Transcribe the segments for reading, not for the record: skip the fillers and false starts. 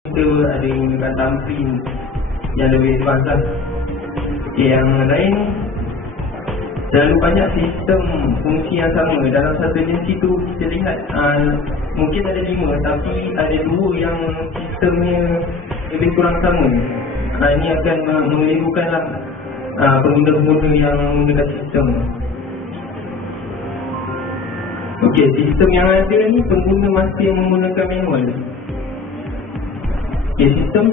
kita ada yang menggunakan thumbprint yang lebih advance lah. Yang lain terlalu banyak sistem fungsi yang sama dalam satu agensi tu. Kita lihat mungkin ada 5 tapi ada 2 yang sistemnya lebih kurang sama. Ini akan mengelirukanlah pengguna-pengguna yang menggunakan sistem. Okey, sistem yang ada ni pengguna masih menggunakan manual. Okay, sistem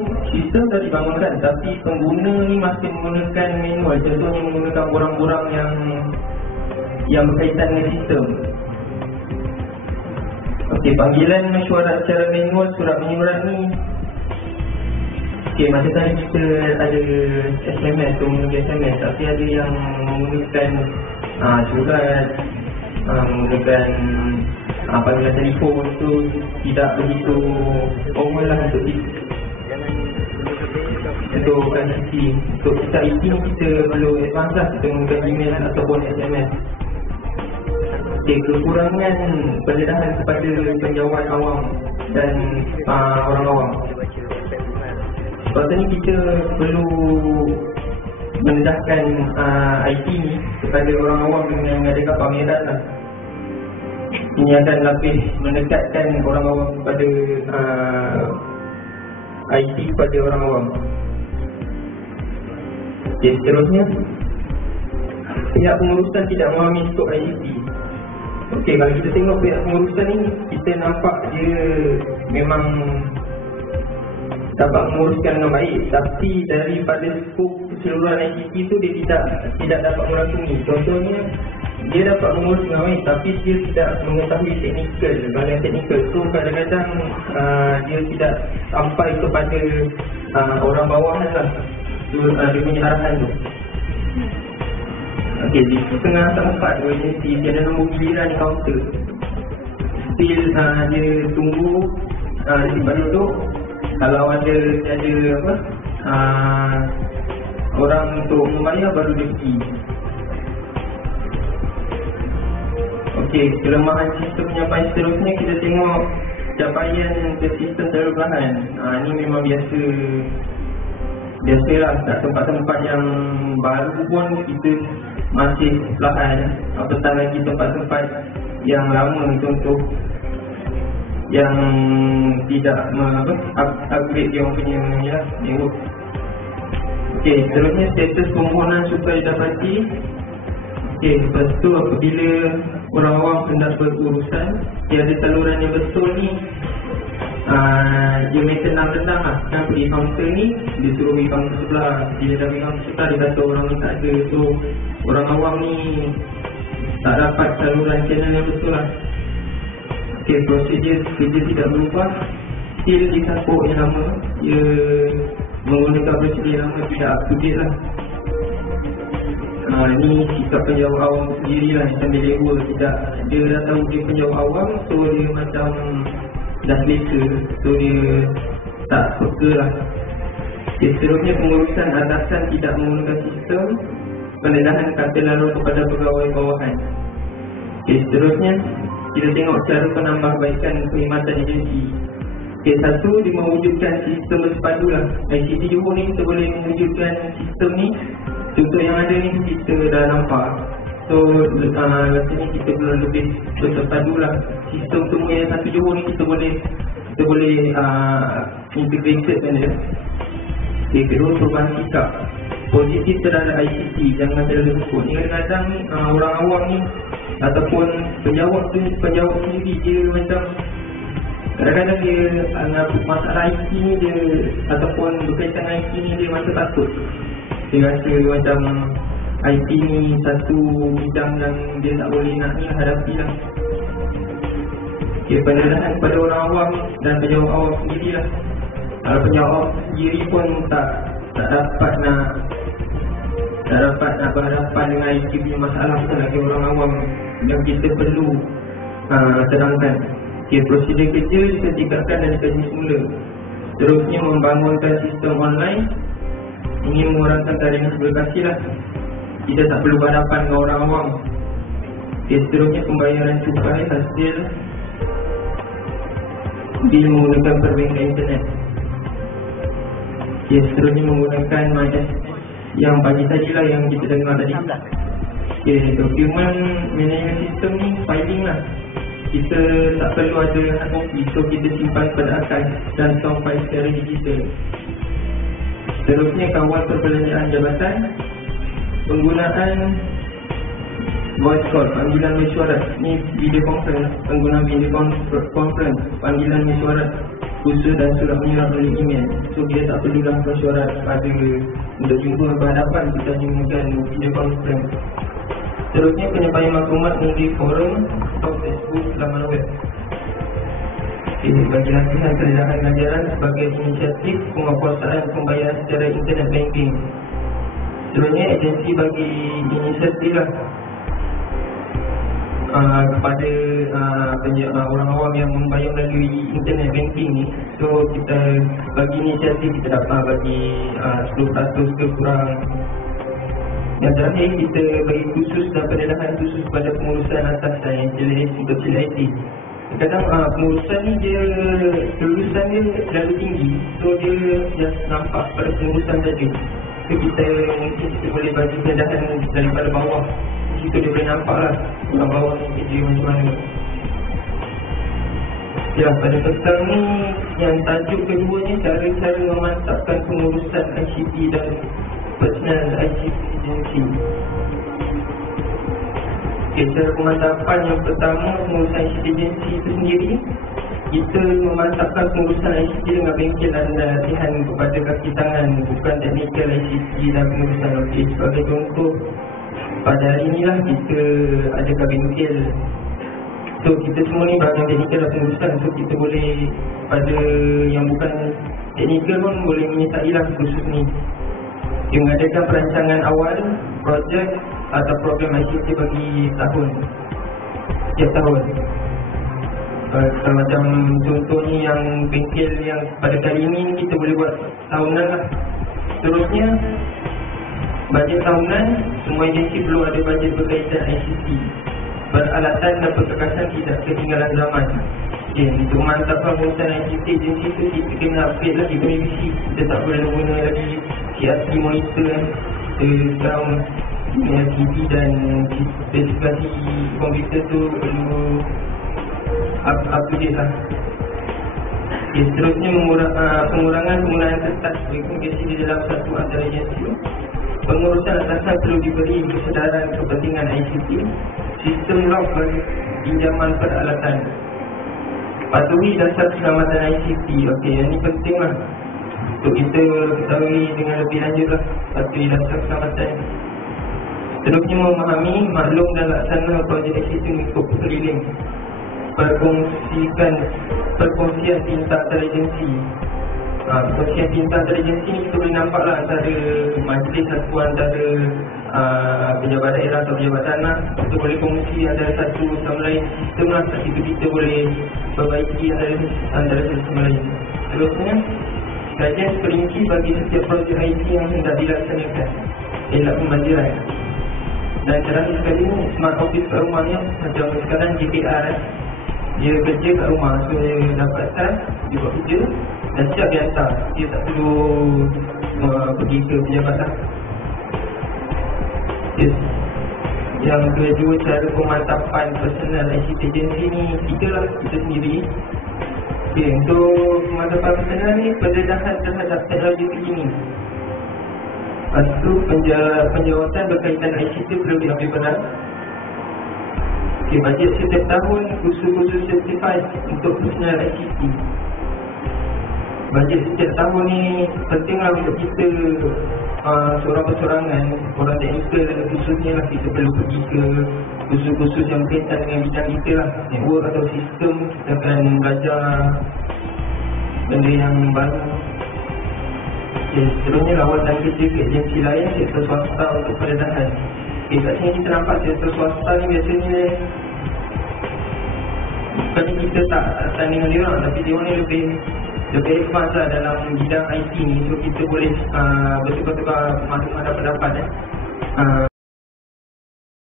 dah dibangunkan tapi pengguna ni masih menggunakan manual. Contohnya menggunakan borang-borang yang berkaitan dengan sistem. Okey, panggilan mesyuarat secara manual surat menyurat ni. Okey, masa tadi kita ada SMS, menggunakan SMS, tapi ada yang menggunakan surat, menggunakan panggilan telefon tu tidak begitu formal lah untuk ICT. Untuk kita IT ni kita perlu advance lah, kita menggunakan email ataupun SMS. Okay, kekurangan pendedahan kepada penjawat awam dan orang awam. Sebab ni kita perlu mendedahkan IT ni kepada orang awam yang mengadakan pameran lah. Ini akan lebih mendekatkan orang awam kepada IT kepada orang awam. Okay, seterusnya pihak pengurusan tidak memahami skop ICT. Okey, kalau kita tengok pihak pengurusan ni, kita nampak dia memang dapat menguruskan dengan baik, tapi daripada skop keseluruhan ICT tu dia tidak dapat merangkumi. Contohnya dia dapat mengurus dengan baik tapi dia tidak mengetahui teknikal, bahagian teknikal tu kadang-kadang dia tidak sampai kepada orang bawahan lah dia punya arahan tu. Okey, di tengah tempat agensi dia ada nombor giliran kaunter, still dia tunggu simpan duduk. Kalau ada orang untuk membayar baru dia pergi. Okey, kelemahan sistem penyampaian seterusnya kita tengok capaian ke sistem terlalu perlahan. Ini memang biasalah, kat tempat-tempat yang baru pun kita masih perlahan, apatah lagi tempat-tempat yang lama, contoh yang tidak upgrade dia punya network. Okey, seterusnya status permohonan supaya didapati. Okey, lepas tu apabila orang awam hendak berurusan, dia ada saluran yang betul ni, dia main tenang-tenang lah. Kan pergi kaunter ni, dia suruh pergi kaunter sebelah. Bila dah pergi kaunter sebelah, dia kata orang ni tak ada. So, orang awam ni tak dapat saluran channel yang betul lah. Okey, prosedur kerja tidak berubah, still di sakut yang lama. Dia menggunakan prosedur yang lama, tidak up to date lah. Ni sikap penjawat awam sendiri lah, macam dia lewa, tidak, dia dah tahu dia penjawat awam, so dia macam dah selesa, so dia tak peka lah. Okay, seterusnya pengurusan atasan tidak menggunakan sistem pendedahan kata lalu kepada pegawai bawahan. Okay, seterusnya kita tengok cara penambahbaikan perkhidmatan agensi. Okay, satu, dia mewujudkan sistem bersepadu lah. ICT Johor ni kita boleh mewujudkan sistem ni. Contoh yang ada ni kita dah nampak. So rasanya kita perlu lebih bersepadu lah. Sistem semua yang satu Johor ni kita boleh integrated kan dia. Okay, kedua, perubahan sikap positif terhadap ICT, jangan terlalu takut. Ni kadang-kadang orang awam ni ataupun penjawat sendiri dia macam kadang-kadang dia masalah IT ni dia ataupun berkaitan IT ni dia macam takut. Dia rasa macam IT ni satu bidang yang dia tak boleh nak hadapi lah. Okay, pendedahan kepada orang awam dan penjawat awam sendiri lah. Kalau penjawat awam sendiri pun tak dapat nak berhadapan dengan IT punya masalah, bukan lagi orang awam yang kita perlu sedangkan. Okay, prosedur kerja kita tingkatkan dari kaji semula. Terusnya membangunkan sistem online. Ini mengurangkan tarikan berkasih lah. Kita tak perlu berhadapan dengan orang awam. Okay, seterusnya pembayaran cukai hasil dia menggunakan perbankan internet. Okay, seterusnya menggunakan yang pagi tadi lah yang kita dengar tadi. Okay, document management system ni filing lah. Kita tak perlu ada hard copy, so kita simpan pada archive dan sound file secara digital. Seterusnya kawal perbelanjaan jabatan. Penggunaan voice call, panggilan mesyuarat. Ni video conference, penggunaan video conference, panggilan mesyuarat khusus dan surat menyurat melalui email. So dia tak perlulah mesyuarat pada untuk jumpa berhadapan, kita hanya menggunakan video conference. Seterusnya penyampaian maklumat melalui forum atau Facebook, laman web. Okay, bagi latihan pendedahan ajaran sebagai inisiatif penguasaan pembayaran secara internet banking. Sebenarnya agensi bagi inisiatif lah kepada orang awam yang membayar melalui internet banking ni. So kita bagi inisiatif, kita dapat bagi 10% ke kurang. Yang terakhir, kita bagi khusus dan pendedahan khusus pada pengurusan atas dan untuk CLIT. Kadang pengurusan ni dia kelulusan dia terlalu tinggi, so dia just nampak pada pengurusan saja. So kita mungkin kita boleh bagi pendedahan daripada bawah. Di situ dia boleh nampak lah orang bawah ni kerja macam mana. Ya, pada petang ni yang tajuk keduanya, cara-cara memantapkan pengurusan ICT dan personal ICT agency. Okay, cara pemantapan yang pertama, pengurusan ICT agency itu sendiri, kita memantapkan pengurusan ICT dengan bengkel dan latihan kepada kaki tangan, bukan teknikal ICT dan pengurusan. Okay, sebagai contoh, pada hari inilah kita ada bengkel. So kita semua ni bahagian teknikal dan pengurusan. So kita boleh, pada yang bukan teknikal pun boleh menyertai lah khusus ni. Dia mengadakan perancangan awal, projek atau program ICT bagi tahun, setiap tahun. Kalau macam contohnya yang bengkel yang pada kali ini kita boleh buat tahunan lah. Seterusnya, bajet tahunan, semua agensi perlu ada bajet berkaitan ICT. Peralatan dan perkakasan tidak ketinggalan zaman. Okay, untuk memantapkan pengurusan ICT agensi tu, kita kena upgrade lagi punya PC. Kita tak boleh guna lagi CRT monitor sekarang LCD dan spesifikasi komputer tu perlu up to date lah. Okay, seterusnya pengurangan penggunaan kertas komunikasi di dalam satu antara agensi. Pengurusan atasan perlu diberi kesedaran kepentingan ICT. Sistem log bagi pinjaman peralatan. Patuhi dasar keselamatan ICT. Okey, yang ini penting lah untuk kita ketahui dengan lebih lanjut lah. Patuhi dasar keselamatan. Seterusnya memahami, maklum dan laksana projek ICT mengikut keliling. Perkongsian tinta antara agensi. Perkongsian tinta antara agensi ni kita boleh nampak lah antara majlis satu antara pejabat daerah atau pejabat tanah. Kita boleh kongsi antara satu sama lain sistem lah. Itu kita boleh perbaiki antara satu sama lain. Seterusnya, kajian perinci bagi setiap projek IT yang hendak dilaksanakan, elak pembaziran. Dan terakhir sekali ni, smart office kat rumah ni, macam sekarang GPR dia kerja kat rumah, so dia dapat task, dia buat kerja dan siap dia hantar. Dia tak perlu pergi ke pejabat lah. Yes. Yang kedua, cara pemantapan personal ICT agency ni, kita lah, kita sendiri. Okay, untuk pemantapan personal ni, pendedahan terhadap teknologi terkini. Lepas tu, penjawatan berkaitan ICT perlu diambil benar. Okay, bajet setiap tahun khusus certified untuk personal ICT. Bajet setiap tahun ni pentinglah untuk kita seorang persorangan, orang teknikal khususnya lah, kita perlu pergi ke khusus-khusus yang berkaitan dengan bidang kita lah, network atau sistem. Kita akan belajar benda yang baru. Okay, seterusnya lawatan kerja ke agensi lain, sektor swasta untuk pendedahan. Okay, kat sini kita nampak sektor swasta ni biasanya bukannya kita tak tanding dengan dia orang, tapi dia orang ni lebih advance lah dalam bidang IT ni. So kita boleh bertukar-tukar maklumat dan pendapat